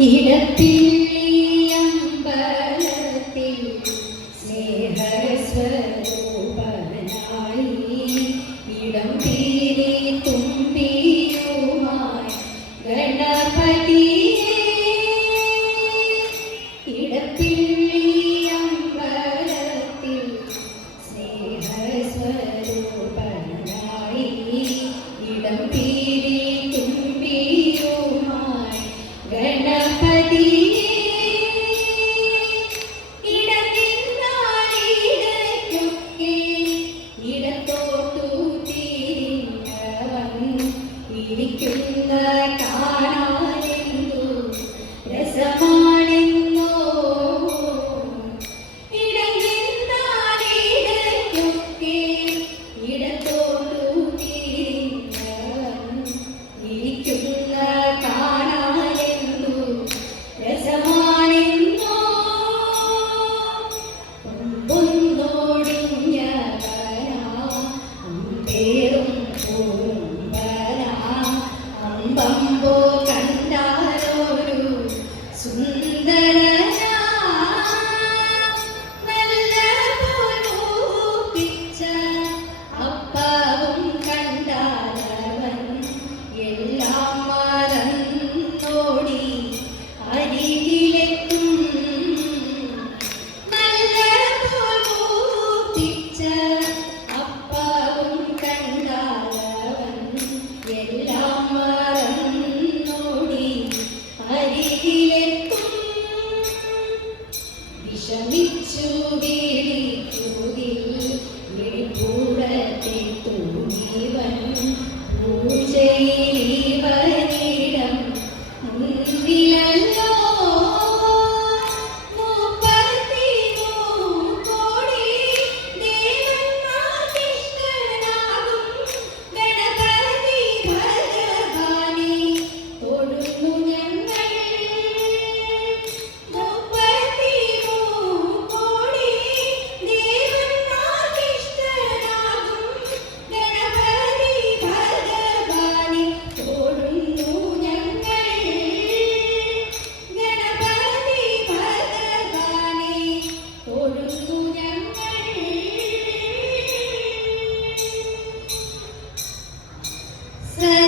ഇടത്തില്ലമ്പലത്തിൽ You. Say